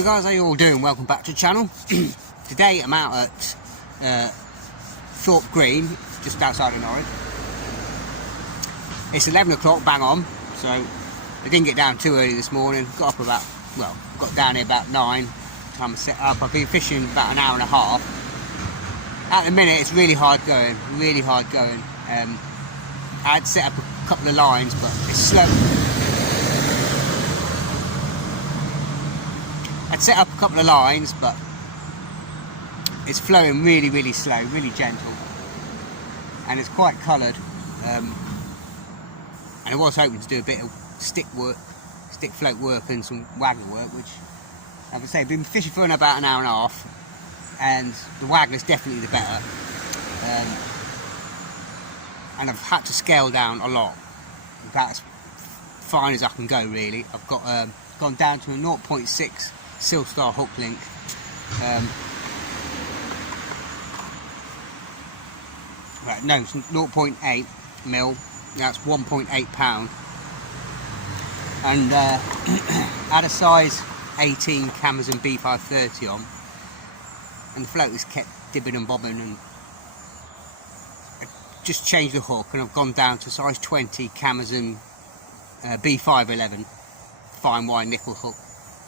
Morning guys, how you all doing? Welcome back to the channel. Today I'm out at Thorpe Green, just outside of Norwich. It's 11 o'clock, bang on, so I didn't get down too early this morning. Got down here about 9, time to set up. I've been fishing about an hour and a half. At the minute it's really hard going, I had set up a couple of lines, but it's slow. I'd set up a couple of lines, but it's flowing really slow, really gentle, and it's quite coloured. And I was hoping to do a bit of stick float work and some waggler work, which, like I say, I've been fishing for about an hour and a half, and the waggler's definitely the better. And I've had to scale down a lot. About as fine as I can go, really. I've got gone down to a 0.6 Silstar hook link. Right, no, it's 0.8 mil. That's 1.8 pound. And had a size 18 Amazon B530 on, and the float was kept dibbing and bobbing, and I just changed the hook, and I've gone down to size 20 Amazon B511 fine wire nickel hook.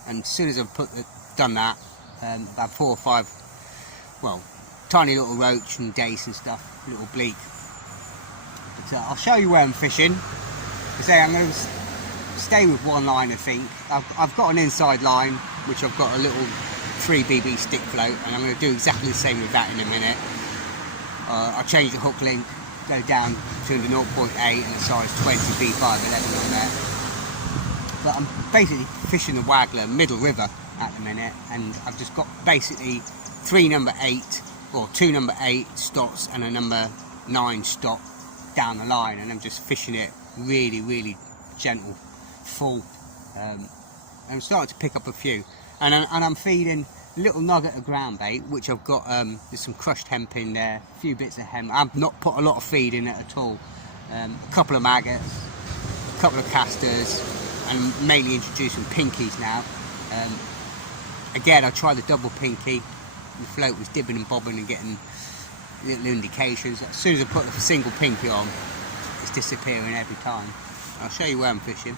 And as soon as I've done that, about 4 or 5, well, tiny little roach and dace and stuff, little bleak. But I'll show you where I'm fishing. I'm going to stay with one line, I think. I've got an inside line, which I've got a little 3BB stick float, and I'm going to do exactly the same with that in a minute. I'll change the hook link, go down to the 0.8 and a size 20 B511 on there. But I'm basically fishing the waggler middle river at the minute, and I've just got basically 2 number 8 stops and a number 9 stop down the line, and I'm just fishing it really gentle, full. And I'm starting to pick up a few, and I'm feeding a little nugget of ground bait, which I've got. There's some crushed hemp in there, a few bits of hemp. I've not put a lot of feed in it at all. A couple of maggots, a couple of casters, and mainly introducing pinkies now. Again, I tried the double pinky. The float was dibbing and bobbing and getting little indications. As soon as I put the single pinky on, it's disappearing every time. I'll show you where I'm fishing.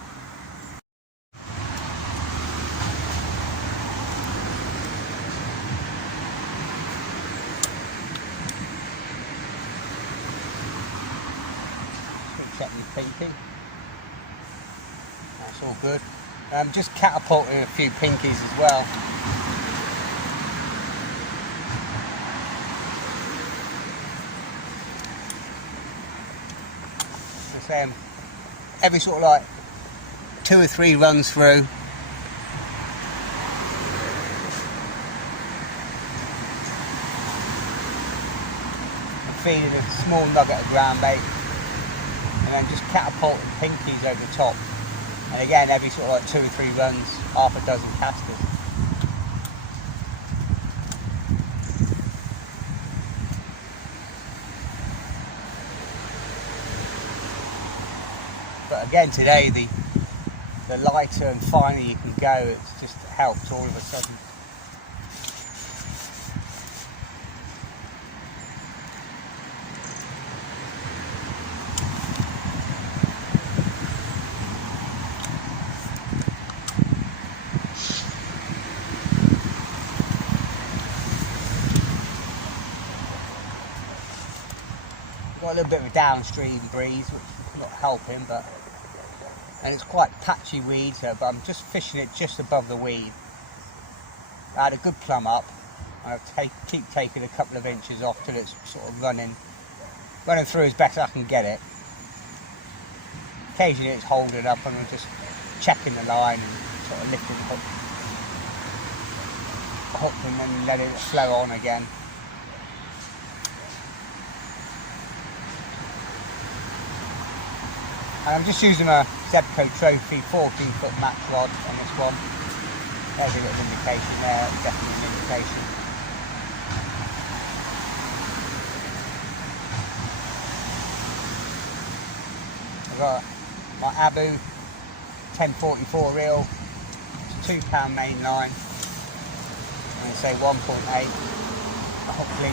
Check the pinky. That's all good. Just catapulting a few pinkies as well. Just every sort of like 2 or 3 runs through. I'm feeding a small nugget of ground bait, and then just catapulting pinkies over the top. And again, every sort of like 2 or 3 runs, half a dozen casters. But again, today the lighter and finer you can go, it's just helped all of a sudden. Got a little bit of a downstream breeze, which is not helping, and it's quite patchy weeds here, but I'm just fishing it just above the weed. I had a good plumb up, and I keep taking a couple of inches off till it's sort of running through as best I can get it. Occasionally it's holding up, and I'm just checking the line and sort of lifting the hook and then letting it flow on again. And I'm just using a Zebco Trophy 14-foot match rod on this one. There's a little indication there, definitely an indication. I've got my Abu 1044 reel, it's a £2 main line. going to say 1.8 hopefully.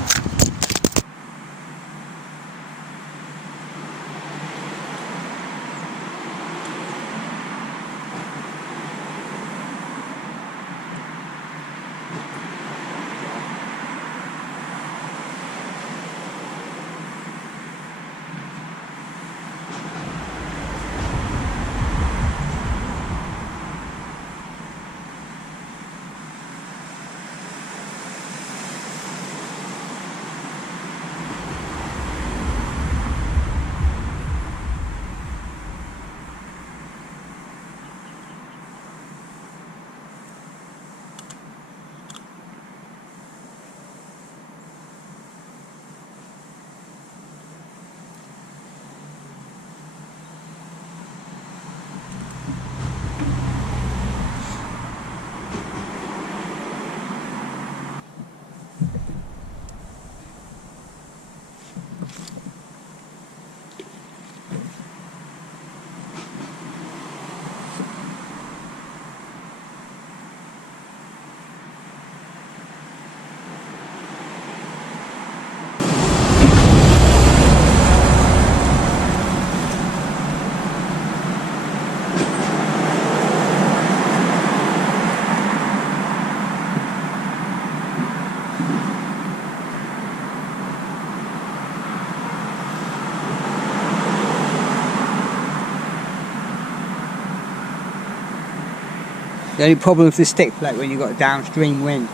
The only problem with the stick float when you've got a downstream wind,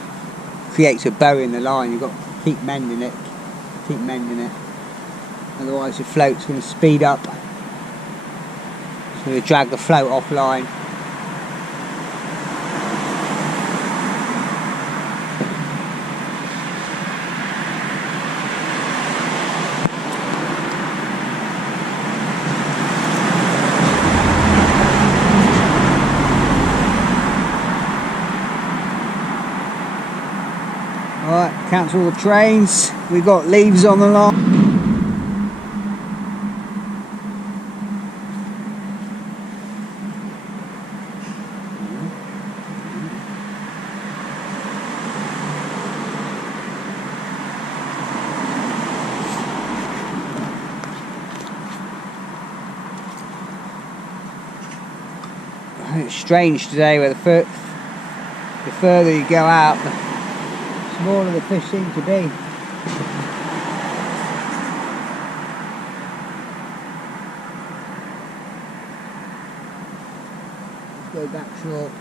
creates a bow in the line. You've got to keep mending it, otherwise the float's going to speed up. It's going to drag the float offline. Alright, cancel the trains. We've got leaves on the line. It's strange today where the further you go out, the smaller the fish seem to be. Let's go back short.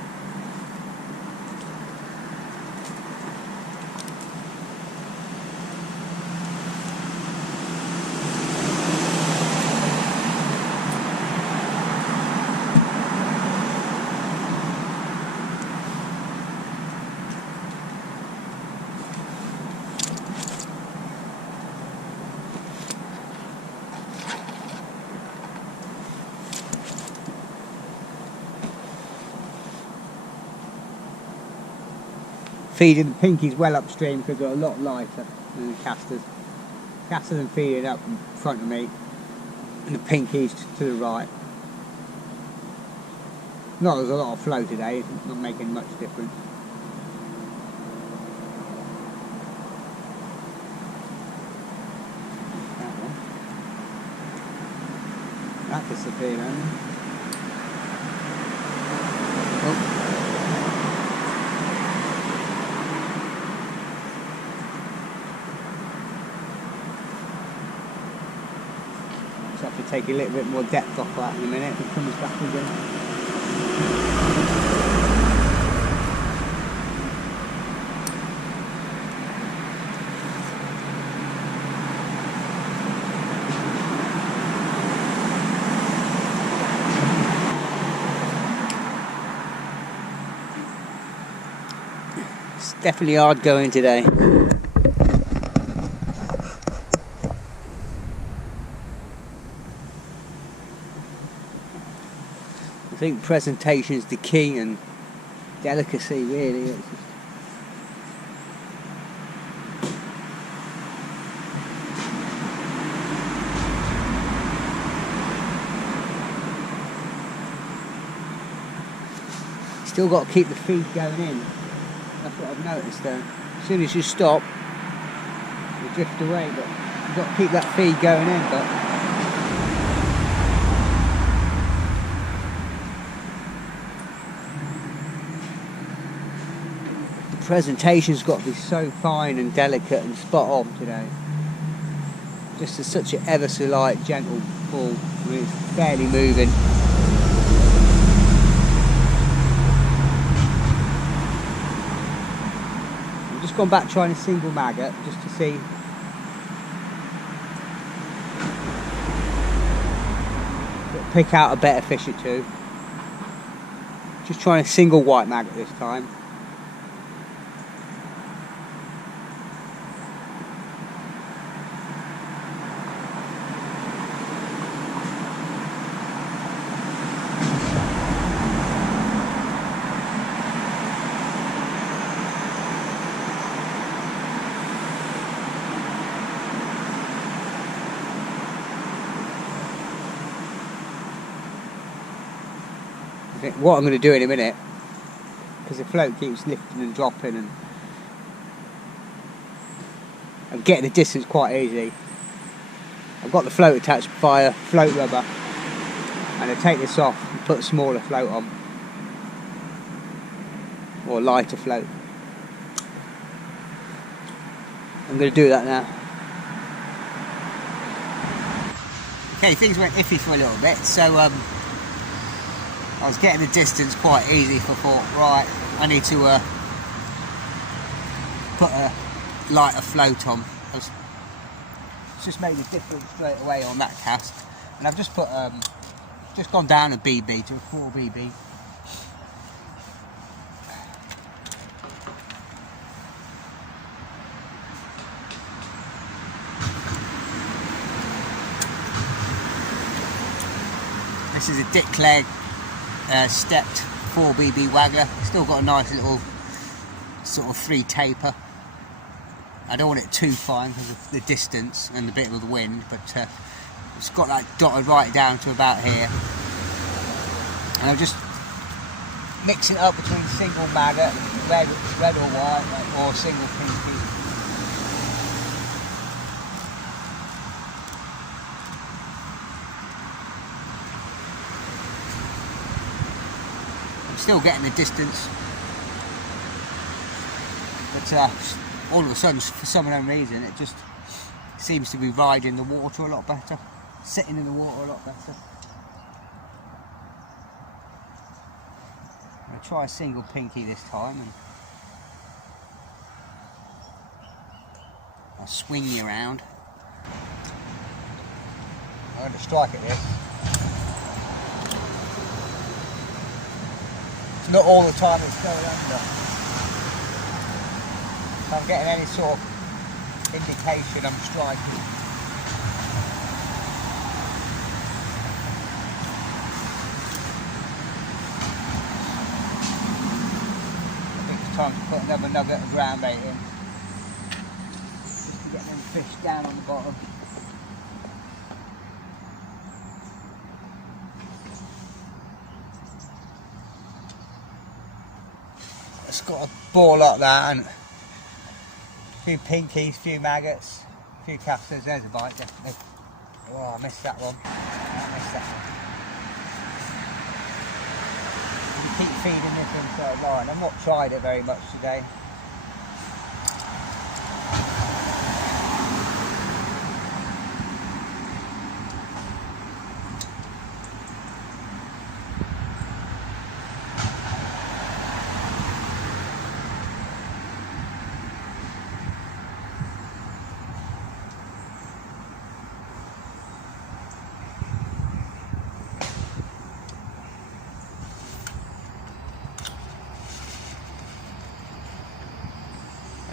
Feeding the pinkies well upstream because they're a lot lighter than the casters. Casters are feeding up in front of me and the pinkies to the right. Not there's a lot of flow today, it's not making much difference. That one. That disappeared, hasn't it? Oh. Just have to take a little bit more depth off that in a minute. It comes back again. It's definitely hard going today. I think presentation is the key and delicacy really. It's just still got to keep the feed going in. That's what I've noticed that as soon as you stop, you drift away, but you've got to keep that feed going in. But the presentation's got to be so fine and delicate and spot on today. Just as such an ever so light, gentle pull. I mean, it's barely moving. I've just gone back trying a single maggot just to see. Pick out a better fish or two. Just trying a single white maggot this time. What I'm going to do in a minute, because the float keeps lifting and dropping, and I'm getting the distance quite easy. I've got the float attached via float rubber, and I take this off and put a smaller float on, or a lighter float. I'm going to do that now. Okay, things went iffy for a little bit, so I was getting the distance quite easy for Thorpe. Right, I need to put a lighter float on. It's just made a difference straight away on that cast, and I've just put just gone down a BB to a 4 BB. This is a dick leg. Stepped 4 BB waggler. Still got a nice little sort of 3 taper. I don't want it too fine because of the distance and the bit of the wind, but it's got that dotted right down to about here. And I'll just mix it up between single maggot, red or white, or single pinky. Still getting the distance, but all of a sudden, for some unknown reason, it just seems to be riding the water a lot better, sitting in the water a lot better. I'm going to try a single pinky this time, and I'll swing you around. I'm going to strike at this. Not all the time it's going under. If I'm getting any sort of indication, I'm striking. I think it's time to put another nugget of ground bait in, just to get them fish down on the bottom. It's got a ball like that, and a few pinkies, a few maggots, a few casters. There's a bite, definitely. Oh, I missed that one. I missed that one. You keep feeding this inside line. I've not tried it very much today.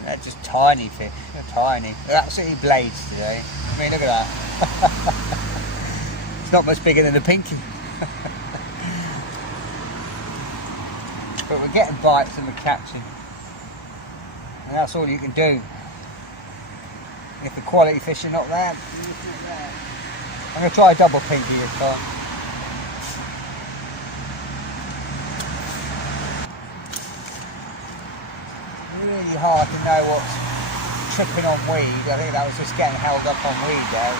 They're just tiny fish, they're tiny. They're absolutely blades today. I mean, look at that. It's not much bigger than a pinky. But we're getting bites and we're catching. And that's all you can do. If the quality fish are not there, I'm going to try a double pinky this time. really hard to know what's tripping on weed. I think that was just getting held up on weed there.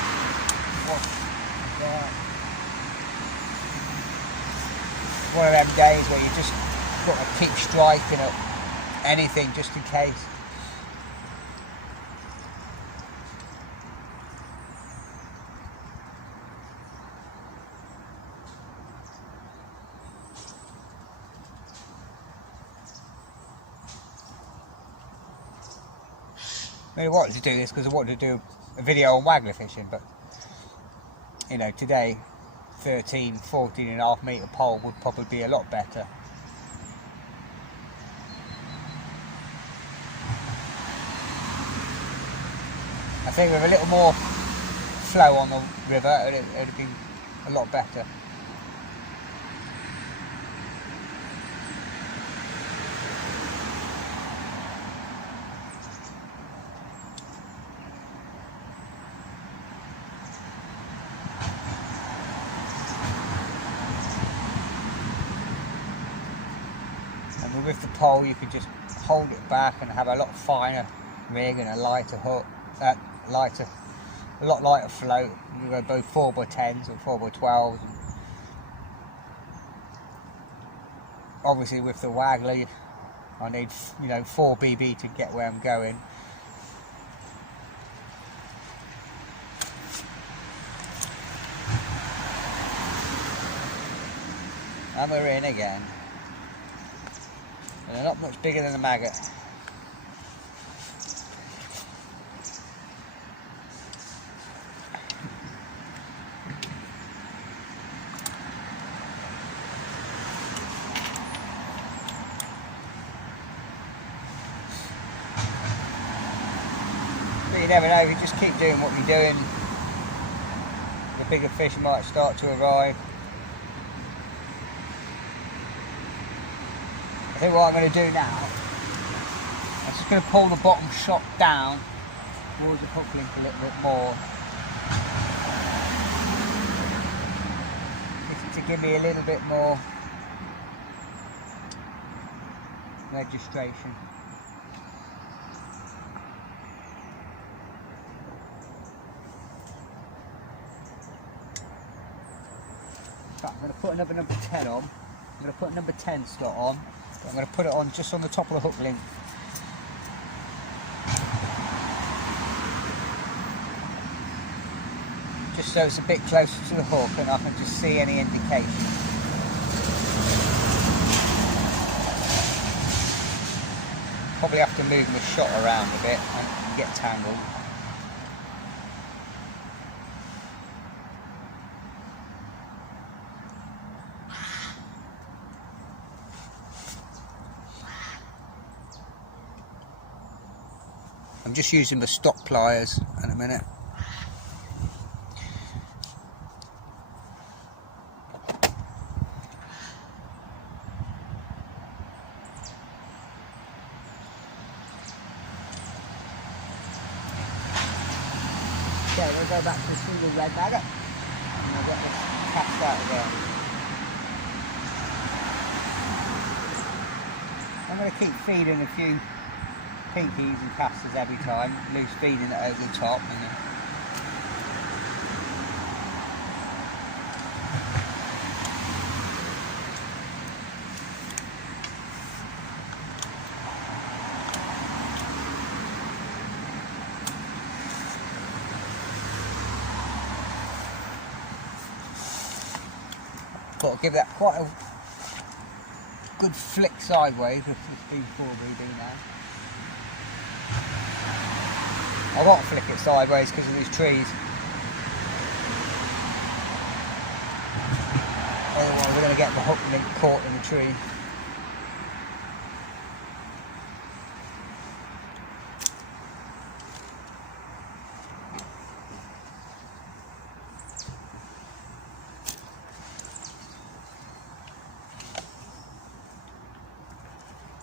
One of them days where you just got to keep striking at anything just in case. I mean, I wanted to do this because I wanted to do a video on waggler fishing, but you know, today 14.5 metre pole would probably be a lot better. I think with a little more flow on the river it'd be a lot better. And with the pole you could just hold it back and have a lot finer rig and a lighter hook, a lot lighter float. You go both 4x10s or 4x12s. Obviously with the waggler I need, you know, 4 BB to get where I'm going. And we're in again. And they're not much bigger than a maggot. But you never know, if you just keep doing what you're doing, the bigger fish might start to arrive. I think what I'm going to do now, I'm just going to pull the bottom shot down towards the hook link a little bit more, just to give me a little bit more registration. I'm going to put another number 10 on. I'm going to put a number 10 slot on. I'm going to put it on just on the top of the hook link. Just so it's a bit closer to the hook and I can just see any indication. Probably have to move my shot around a bit and get tangled. I'm just using the stock pliers in a minute. Okay, we'll go back to the single red maggot and I'll get this cast out again. I'm going to keep feeding a few pinkies and casters every time, loose feeding it over the top. And then got to give that quite a good flick sideways with 15.4 BB now. I won't flick it sideways because of these trees. Otherwise we're going to get the hook link caught in the tree.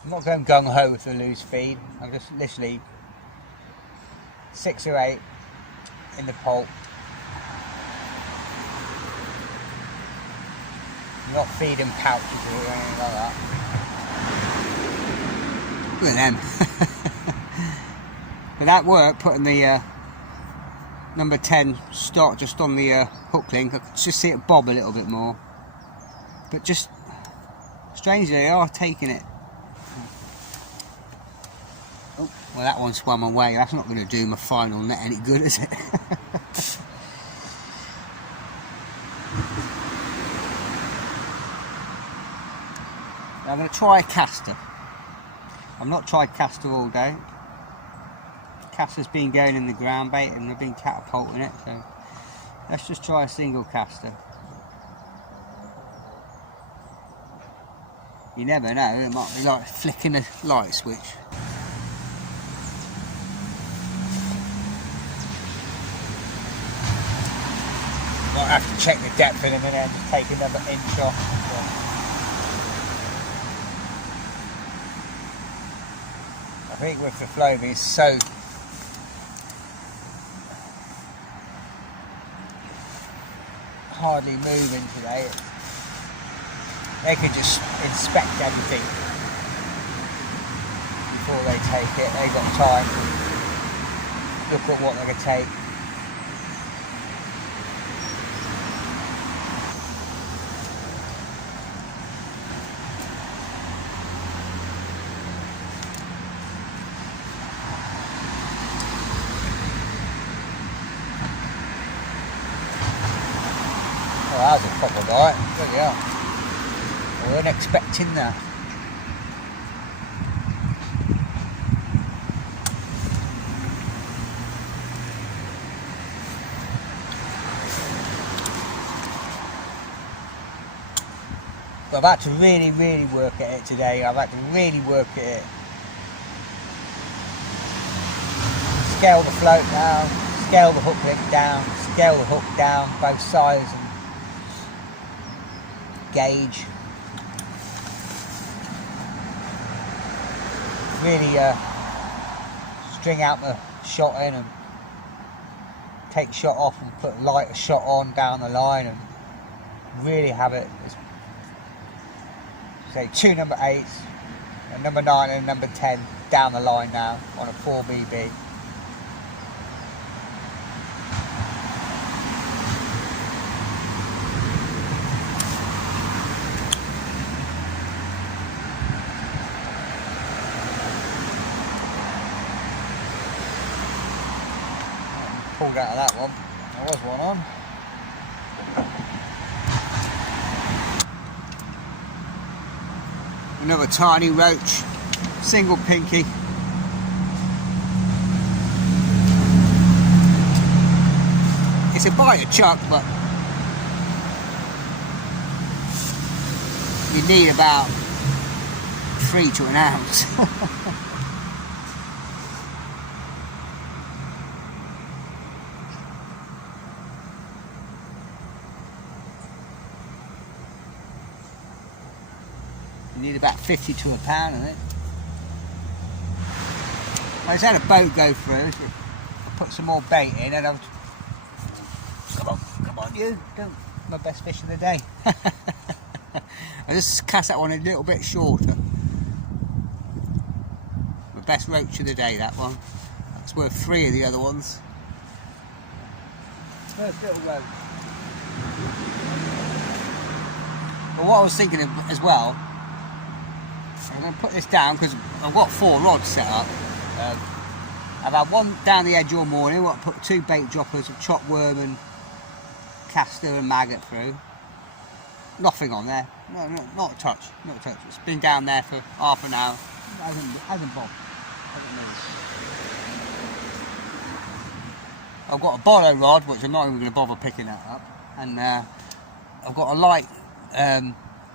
I'm not going gung-ho with the loose feed. I'm just literally 6 or 8 in the pulp. I'm not feeding pouches or anything like that. Look at them. But that worked, putting the number 10 start just on the hook link. I could just see it bob a little bit more. But just strangely, they are taking it. Oh, well, that one swam away. That's not going to do my final net any good, is it? Now I'm going to try a caster. I've not tried caster all day. Caster's been going in the ground bait and I've been catapulting it, so let's just try a single caster. You never know, it might be like flicking a light switch. Might have to check the depth in a minute and just take another inch off. I think with the flow being so hardly moving today, they could just inspect everything before they take it. They've got time to look at what they're going to take. Oh, that was a proper bite. There we are. I weren't expecting that. But I've had to really work at it today. I've had to really work at it. Scale the float down, scale the hook length down, scale the hook down, both sides, and gauge. Really string out the shot in and take shot off and put lighter shot on down the line and really have it, say, 2 number 8s, a number 9 and a number 10 down the line now on a 4BB. Pulled out of that one. There was one on. Another tiny roach, single pinky. It's a bite of chuck, but you need about 3 to an ounce. You need about 50 to a pound of it. I just had a boat go through. I put some more bait in and I've... Come on you, don't. My best fish of the day. I just cast that one a little bit shorter. My best roach of the day, that one. That's worth 3 of the other ones. First little roach. But what I was thinking of as well, I'm going to put this down because I've got 4 rods set up. I've had one down the edge all morning. I've put 2 bait droppers of chopped worm and caster and maggot through. Nothing on there. No, not a touch. Not a touch. It's been down there for half an hour. Hasn't bobbed. I've got a bolo rod, which I'm not even going to bother picking that up. And I've got a light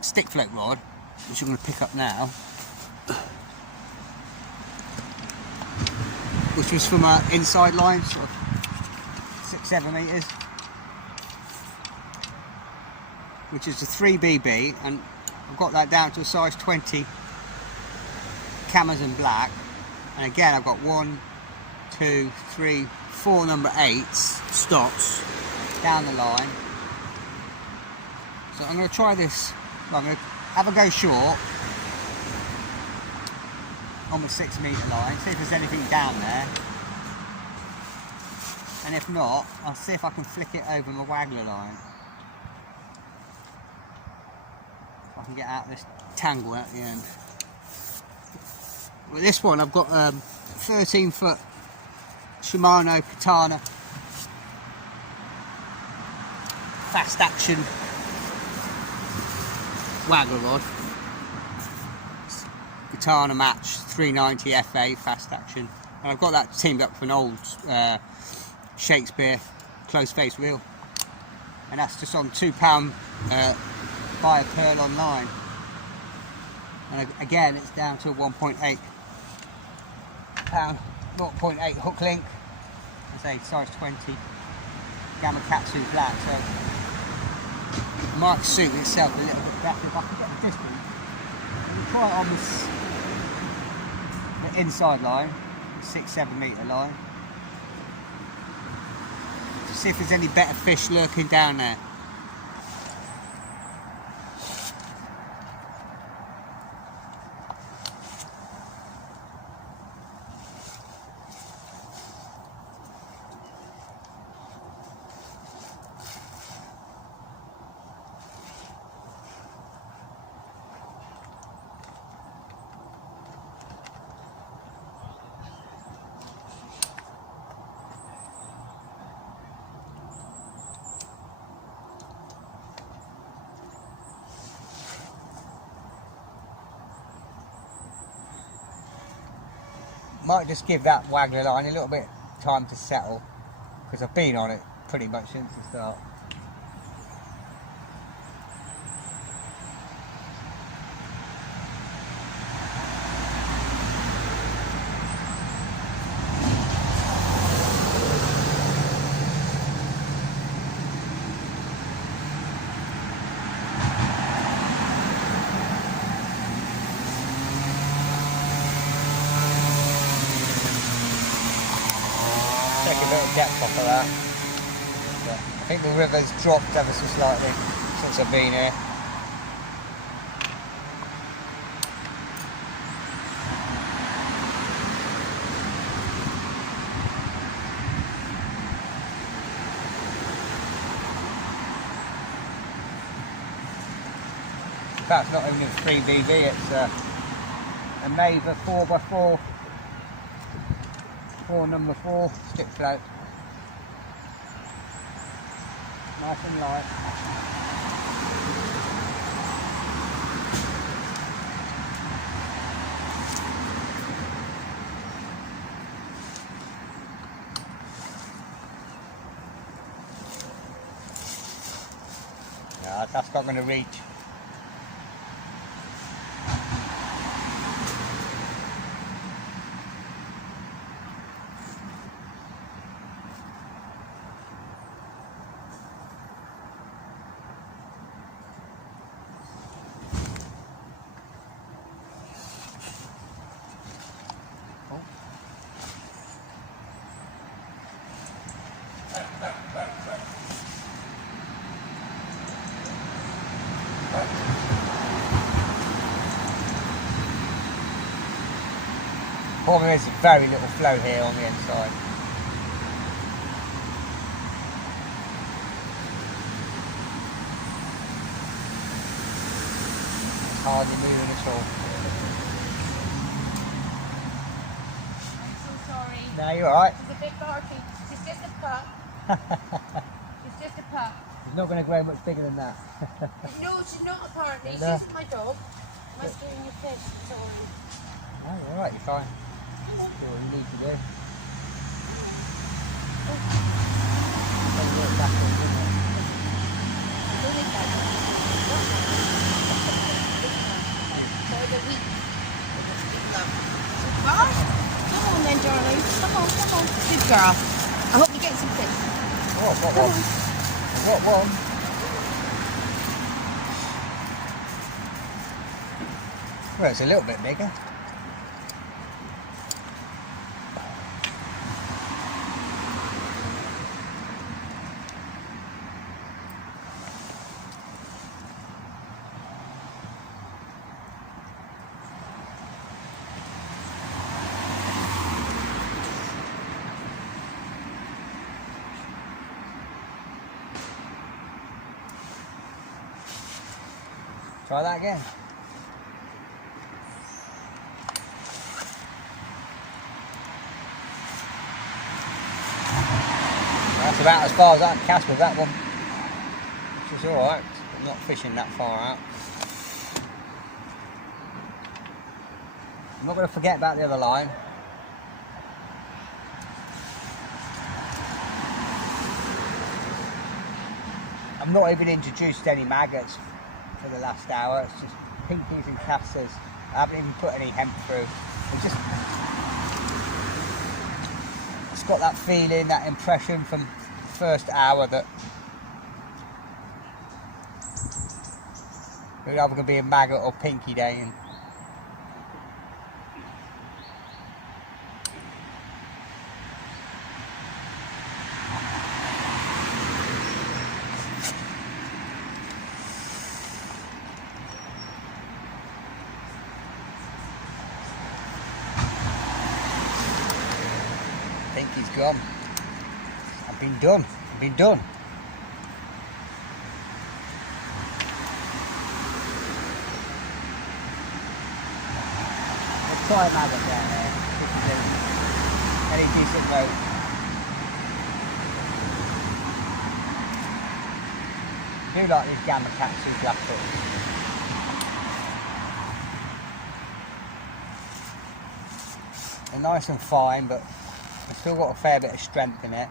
stick float rod, which I'm going to pick up now, which was from an inside line, sort of 6-7 metres, which is a 3BB, and I've got that down to a size 20 Amazon black. And again, I've got 1, 2, 3, 4 number 8s stops down the line. So I'm going to try this. I'm going to have a go short on the 6 metre line, see if there's anything down there. And if not, I'll see if I can flick it over my waggler line. If I can get out this tangle at the end. With this one I've got 13 foot Shimano Katana fast action waggler rod. Katana match 390 FA fast action, and I've got that teamed up with an old Shakespeare close face reel, and that's just on £2 buy a pearl online, and again it's down to a £1.8 0.8 hook link, I say size 20 Gamma Katsu black, so it might suit itself a little bit better if I can get the distance. I'll try it on the inside line, 6-7 metre line, to see if there's any better fish lurking down there. Might just give that waggler line a little bit time to settle, because I've been on it pretty much since the start. Take a bit of depth off of that. But I think the river's dropped ever so slightly since I've been here. In fact, it's not even a 3BV, it's a Maver 4x4. Number 4 stick float. Nice and light. Yeah, that's not going to reach. Problem is, very little flow here on the inside. It's hardly moving at all. I'm so sorry. No, you're alright. She's a bit barky. She's just a pup. She's just a pup. She's not going to grow much bigger than that. No, she's not apparently. She's No. just my dog. My doing your fish. Sorry. No, you're alright, you're fine. Do what you need to do. Don't work backwards, isn't it? For the week. Gosh. Come on then, darling. Come on, come on. Good girl. I hope you get some fish. What one? What one? Well, it's a little bit bigger. Try that again. That's about as far as I can cast with that one, which is alright. I'm not fishing that far out. I'm not going to forget about the other line. I've not even introduced any maggots for the last hour. It's just pinkies and casters. I haven't even put any hemp through. It's got that feeling, that impression from the first hour that we're either going to be a maggot or pinky day. And I think he's gone. I've been done. I've been done. Let's try a maggot down there. Any decent boat. I do like these gamma cats and blackbirds. They're nice and fine, but they've still got a fair bit of strength in it.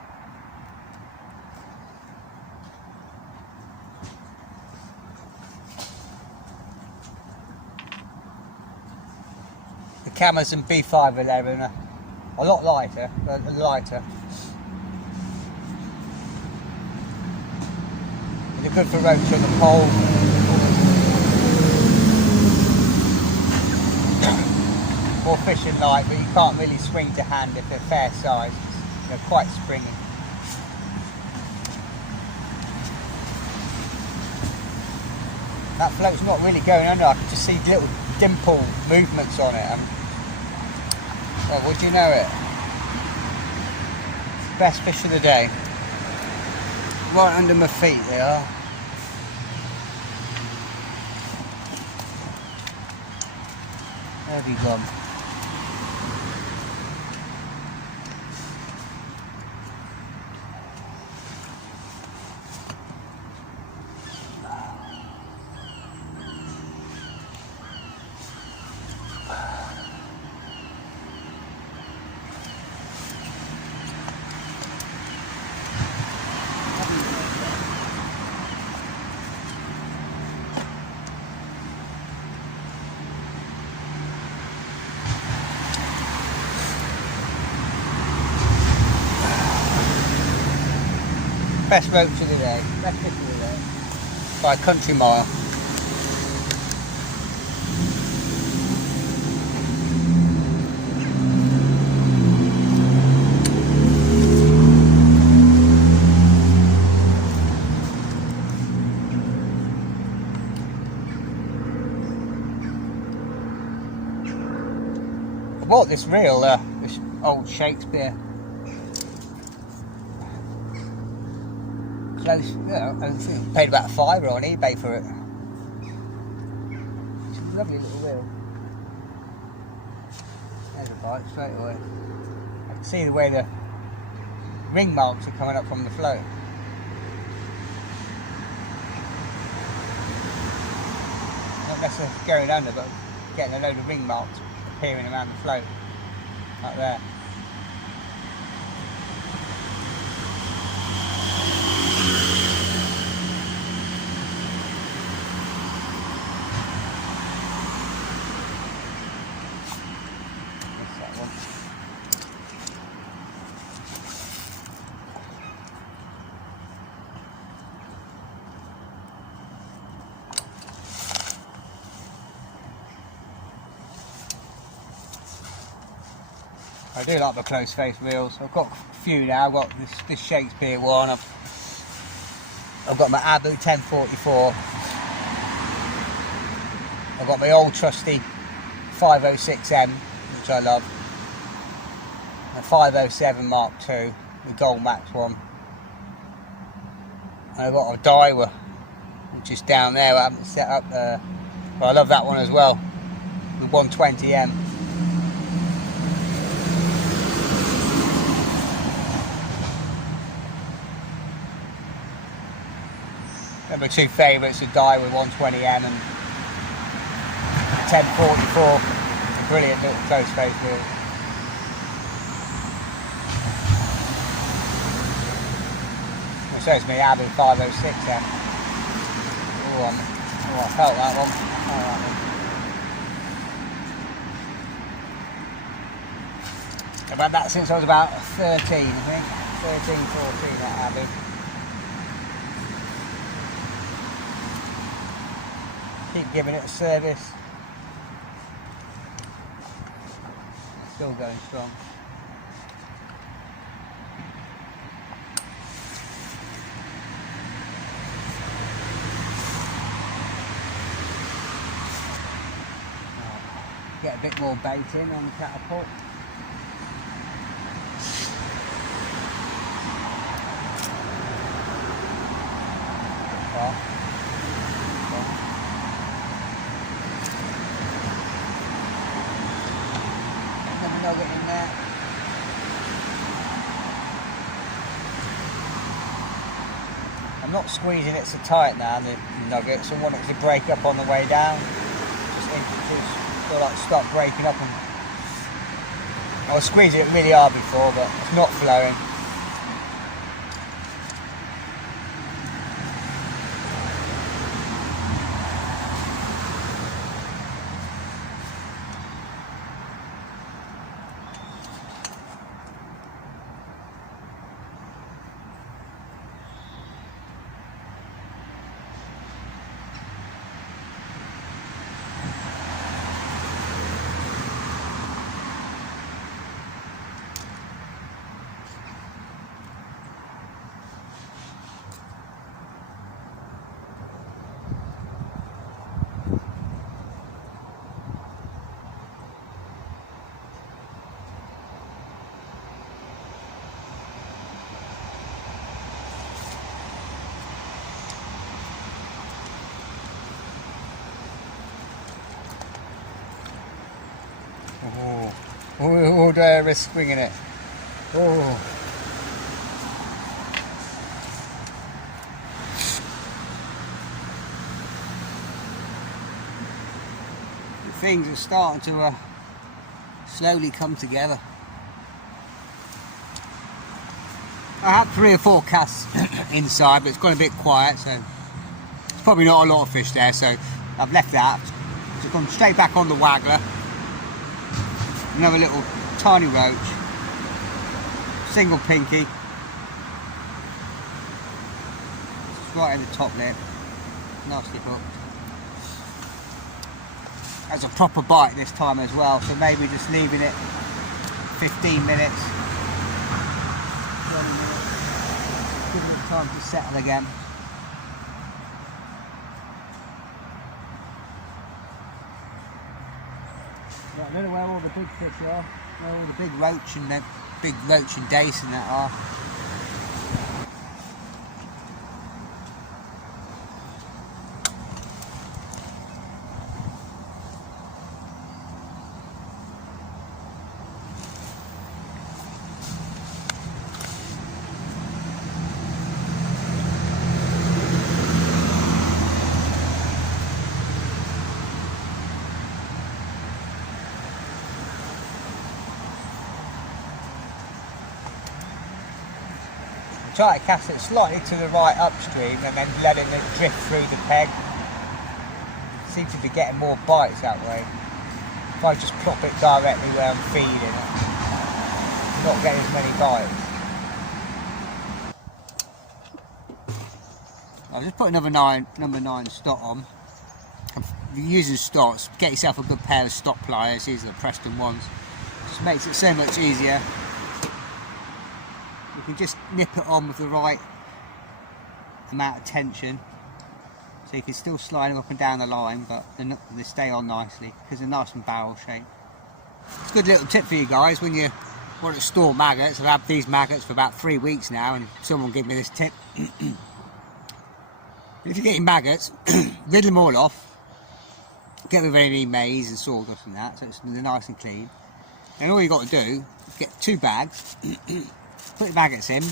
The Camas and B511 are a lot lighter, They're good for roach on the pole. More fishing light, but you can't really swing to hand if they're fair size. They're quite springy. That float's not really going under. I can just see little dimple movements on it. Oh, would you know it? Best fish of the day. Right under my feet they are. There we go. Best roach of the day, best fish of the day, by a country mile. I bought this reel, this old Shakespeare. Close, you know, I paid about £5 on eBay for it. It's a lovely little reel. There's a bite straight away. I can see the way the ring marks are coming up from the float. Not necessarily going under, but getting a load of ring marks appearing around the float, like there. I do like the close face reels. I've got a few now. I've got this Shakespeare one. I've got my Abu 1044. I've got my old trusty 506M, which I love. A 507 Mark II, the Gold Max one. And I've got a Daiwa, which is down there. I haven't set up But I love that one as well, the 120M. They're my two favourites to die with, 120M and 1044. Brilliant little close phase wheel. It shows me Abbey 506M. Oh, I felt that one. I've had that since I was about 13, I think. 13, 14, that Abbey. Keep giving it a service. Still going strong. Get a bit more bait in on the catapult. Another nugget in there. I'm not squeezing it so tight now, the nuggets. I want it to break up on the way down. Just feel like start breaking up, and I was squeezing it really hard before, but it's not flowing. Oh, do I risk swinging it? Oh. The things are starting to slowly come together. I had 3 or 4 casts inside, but it's gone a bit quiet, so it's probably not a lot of fish there, so I've left that. Just gone straight back on the waggler. Another little tiny roach, single pinky, just right in the top lip, nicely hooked. That's a proper bite this time as well, so maybe just leaving it 15 minutes, 20 minutes, giving it time to settle again. Right, I don't know where all the big fish are, where all the big roach and dace and that are. Try to cast it slightly to the right upstream and then letting it drift through the peg. Seems to be getting more bites that way. If I just plop it directly where I'm feeding it, I'm not getting as many bites. I'll just put another number 9 stot on. If you're using stots, get yourself a good pair of stot pliers. These are the Preston ones. Just makes it so much easier. You can just nip it on with the right amount of tension, so you can still slide them up and down the line, but they stay on nicely because they're nice and barrel shaped. It's a good little tip for you guys when you want to store maggots. I've had these maggots for about 3 weeks now, and someone gave me this tip. If you're getting maggots, rid them all off, get rid of any maize and sawdust and that, so it's nice and clean. And all you got to do is get 2 bags, put the maggots in,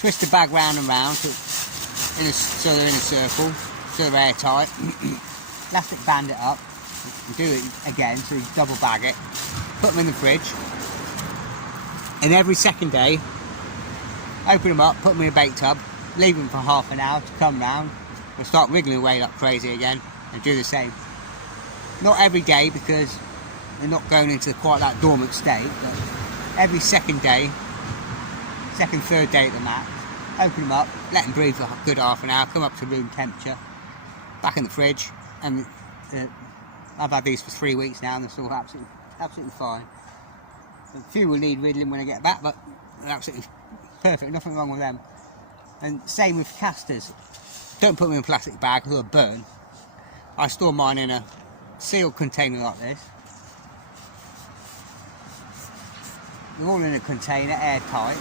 twist the bag round and round so they're in a circle, so they're airtight. Plastic band it up, and do it again, so you double bag it, put them in the fridge, and every second day, open them up, put them in a bake tub, leave them for half an hour to come round, and start wriggling away like crazy again, and do the same. Not every day, because they're not going into quite that dormant state, but every second day, second, third day at the max, open them up, let them breathe for a good half an hour, come up to room temperature, back in the fridge, and I've had these for 3 weeks now and they're still absolutely fine. A few will need riddling when I get back, but they're absolutely perfect, nothing wrong with them. And same with casters. Don't put them in a plastic bag or they'll burn. I store mine in a sealed container like this. They're all in a container, airtight.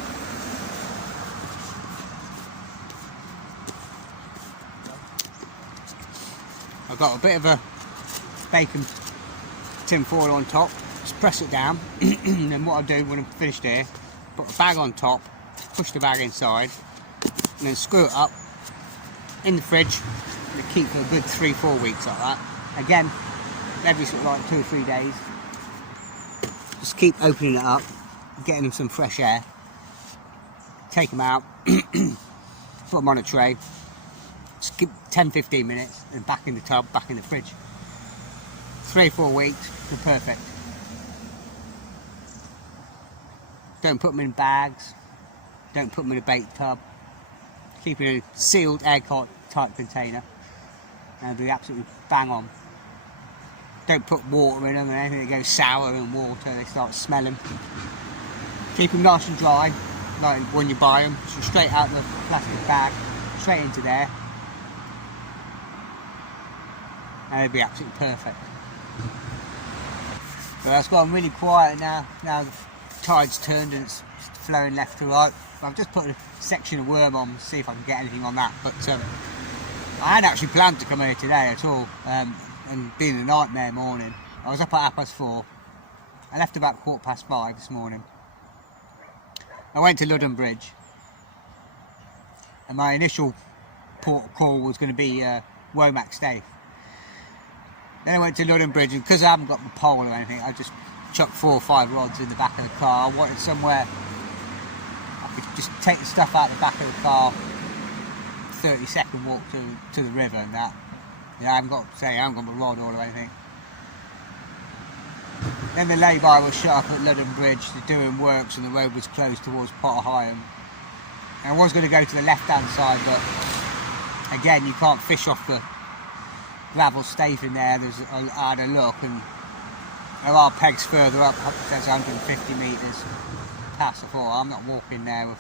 I've got a bit of a bacon tin foil on top, just press it down, and then what I do when I'm finished here, put a bag on top, push the bag inside, and then screw it up in the fridge, and keep for a good 3-4 weeks like that. Again, every sort of like 2 or 3 days, just keep opening it up, getting them some fresh air, take them out, put them on a tray, just give 10-15 minutes, and back in the tub, back in the fridge. 3-4 weeks, they're perfect. Don't put them in bags, don't put them in a baked tub, keep it in a sealed airtight type container, and they'll be absolutely bang on. Don't put water in them, and anything that goes sour in water, they start smelling. Keep them nice and dry, like when you buy them, so straight out of the plastic bag, straight into there, and they'll be absolutely perfect. Well, it's gotten really quiet now the tide's turned and it's flowing left to right. I've just put a section of worm on to see if I can get anything on that, but I hadn't actually planned to come here today at all, and being a nightmare morning. I was up at 4:30, I left about 5:15 this morning. I went to Ludden Bridge, and my initial port of call was going to be Womack Staith. Then I went to Ludden Bridge, and because I haven't got the pole or anything, I just chucked 4 or 5 rods in the back of the car. I wanted somewhere I could just take the stuff out the back of the car, 30-second walk to the river and that. You know, I haven't got my rod or anything. Then the lay-by was shut up at Ludden Bridge, they're doing works and the road was closed towards Potter Heigham. And I was going to go to the left-hand side, but again, you can't fish off the gravel staith in there. I had a look, and there are pegs further up, there's 150 metres past. I thought, I'm not walking there with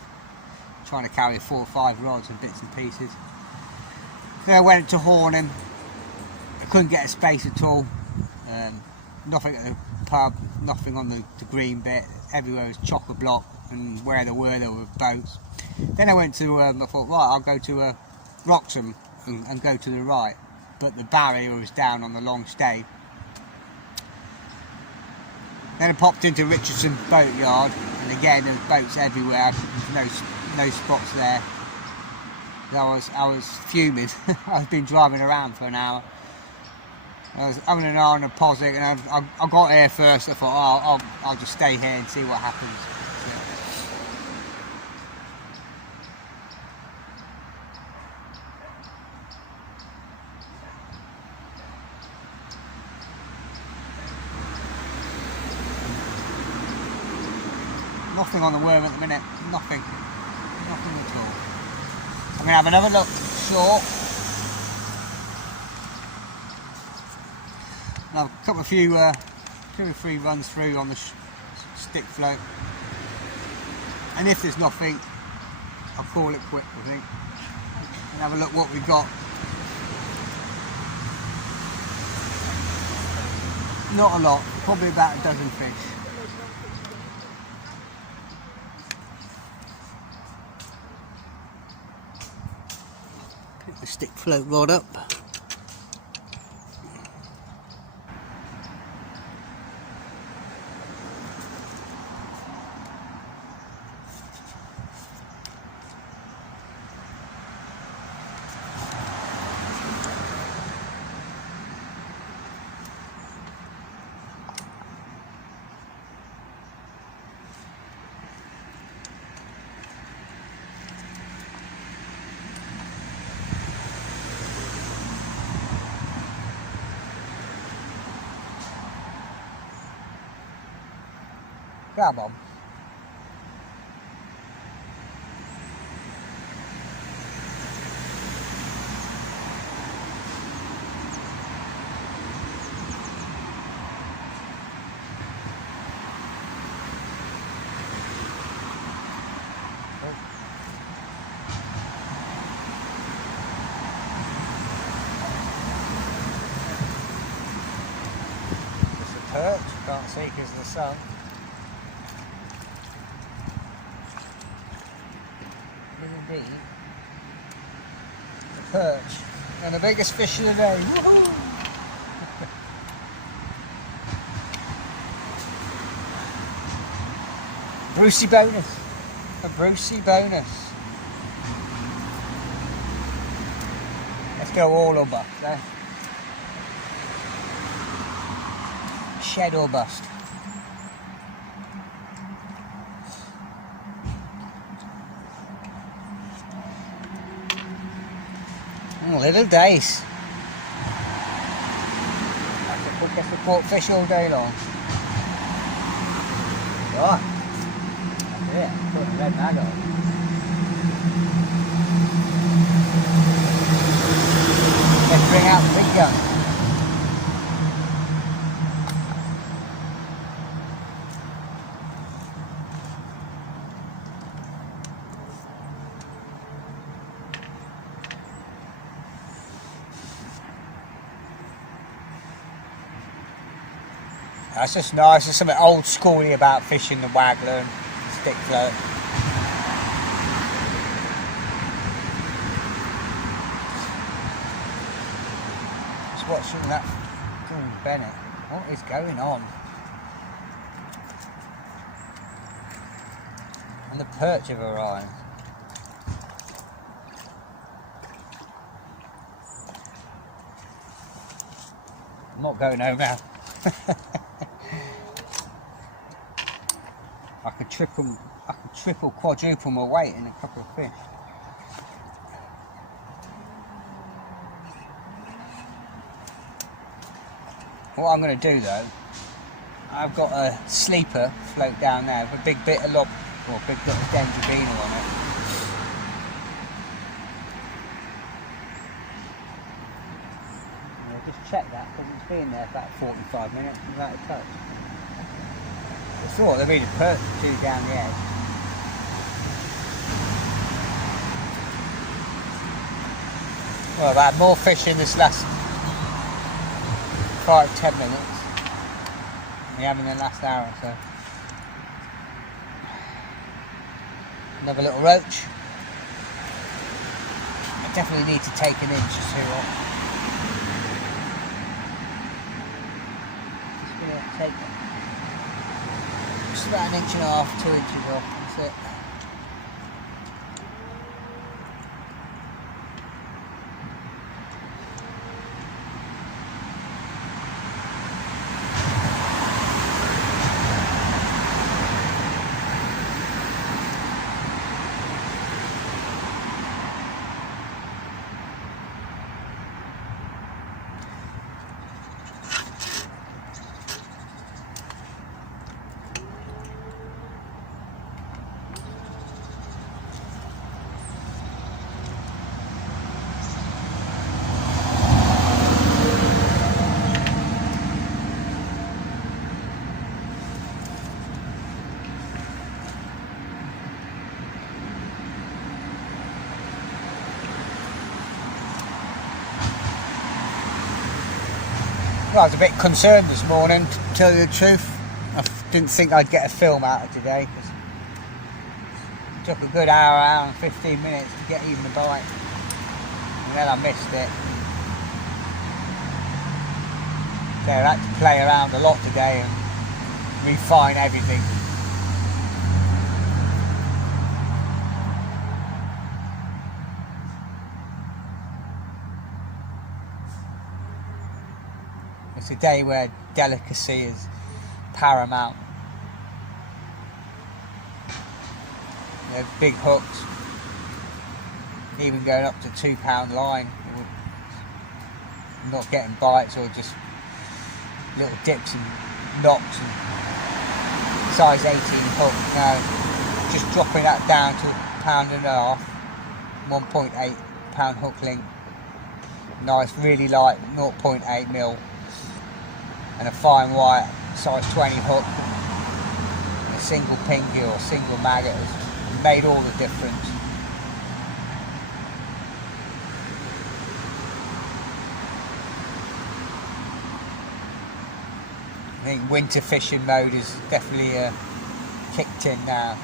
trying to carry 4 or 5 rods and bits and pieces. Then I went to Hornham, I couldn't get a space at all, nothing at the pub, nothing on the green bit, everywhere was chock-a-block, and where there were boats. Then I went to, I thought, right, I'll go to Wroxham and go to the right, but the barrier was down on the long stay. Then I popped into Richardson Boatyard, and again there's boats everywhere, there's no spots there. I was fuming. I've been driving around for an hour. I was having an hour on a posit, and I got here first. I thought, oh, I'll just stay here and see what happens. Nothing on the worm at the minute, nothing at all. I'm going to have another look short. I'll have a couple of 2 or 3 runs through on the stick float, and if there's nothing, I'll call it quit, I think, and have a look what we've got. Not a lot, probably about a dozen fish. Pick the stick float rod up. Come on. Just a perch, can't see because of the sun. Indeed. A perch. And the biggest fish of the day. Woohoo! Brucey bonus. A Brucey bonus. Let's go all or bust, eh? Shed or bust. Little days. That's the caught fish all day long. Right. That's it. Put the red mag on. Let's bring out the big gun. That's just nice. There's something old schooly about fishing the waggler and stick float. Just watching that Bennett. What is going on? And the perch have arrived. I'm not going home now. I could triple, quadruple my weight in a couple of fish. What I'm going to do though, I've got a sleeper float down there with a big bit of lob, or a big bit of dendrobina on it. And I'll just check that because it's been there for about 45 minutes without a touch. I thought there'd be the perch or two down the edge. Well, I've had more fish in this last 5-10 minutes than we have in the last hour or so. Another little roach. I definitely need to take an inch or two off. Just gonna take just about 1.5 inches, 2 inches off, that's it. Well, I was a bit concerned this morning, to tell you the truth. I didn't think I'd get a film out of today because it took a good hour and 15 minutes to get even a bite, and then I missed it. So I had to play around a lot today and refine everything. It's a day where delicacy is paramount. They're big hooks, even going up to £2 line, not getting bites or just little dips and knocks and size 18 hook. Now just dropping that down to £1.5, 1.8 pound hook length. Nice, really light 0.8 mil, and a fine wire size 20 hook. A single pinky or a single maggot has made all the difference. I think winter fishing mode is definitely kicked in now.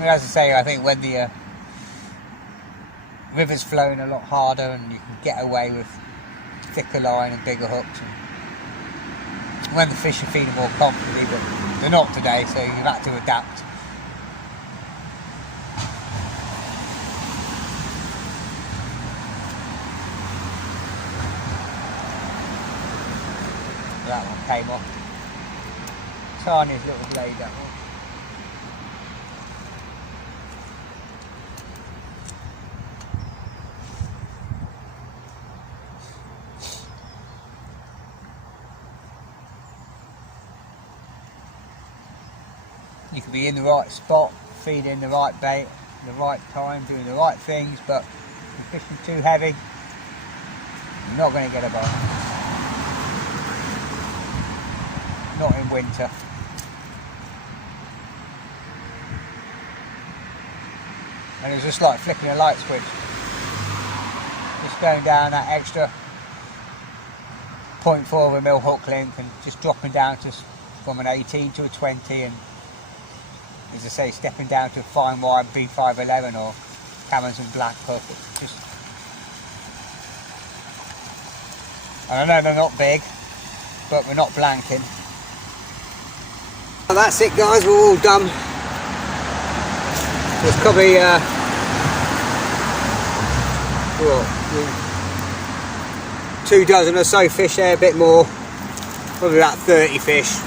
And as I say, I think when the river's flowing a lot harder and you can get away with thicker line and bigger hooks, and when the fish are feeding more confidently, but they're not today, so you've had to adapt. That one came off. Tiniest little blade, that one. You could be in the right spot, feeding the right bait, the right time, doing the right things, but if you're fishing too heavy, you're not going to get a bite. Not in winter. And it's just like flicking a light switch. Just going down that extra 0.4 of a mil hook length and just dropping down to from an 18 to a 20, and as I say, stepping down to a fine wire B511 or Amazon black hook. It's just, I know they're not big, but we're not blanking. Well, that's it guys, we're all done. There's probably what, 2 dozen or so fish there, a bit more, probably about 30 fish.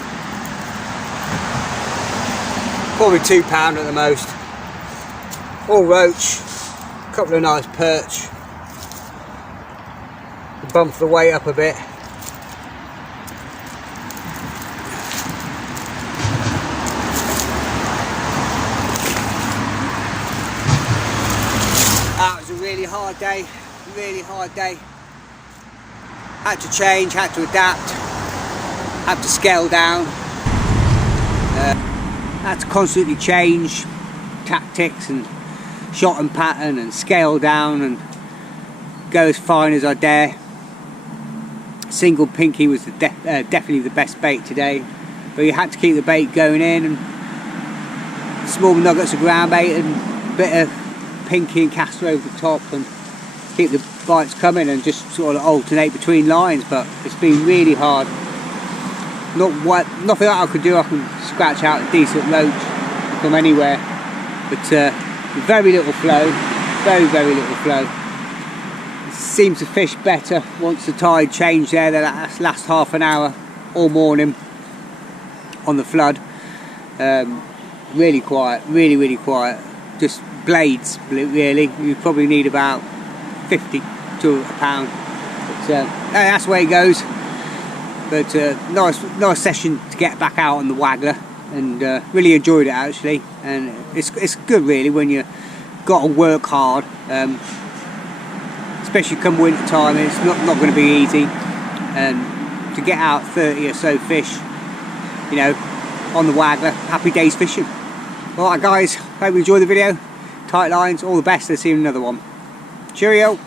Probably £2 at the most. All roach, a couple of nice perch. Bump the weight up a bit. That was a really hard day, really hard day. Had to change, had to adapt, had to scale down. Had to constantly change tactics and shot and pattern and scale down and go as fine as I dare. Single pinky was definitely the best bait today, but you had to keep the bait going in, and small nuggets of ground bait and a bit of pinky and caster over the top, and keep the bites coming and just sort of alternate between lines. But it's been really hard. Nothing that I could do. I can scratch out a decent roach from anywhere, but very little flow, very little flow. It seems to fish better once the tide changed there. The last half an hour all morning on the flood. Really quiet, really quiet. Just blades, really. You probably need about 50 to a pound, but that's the way it goes. But nice session to get back out on the waggler, and really enjoyed it actually. And it's good really when you got to work hard, especially come winter time. It's not going to be easy, and to get out 30 or so fish, you know, on the waggler, happy days fishing. Alright guys, hope you enjoyed the video. Tight lines, all the best. I'll see you in another one. Cheerio.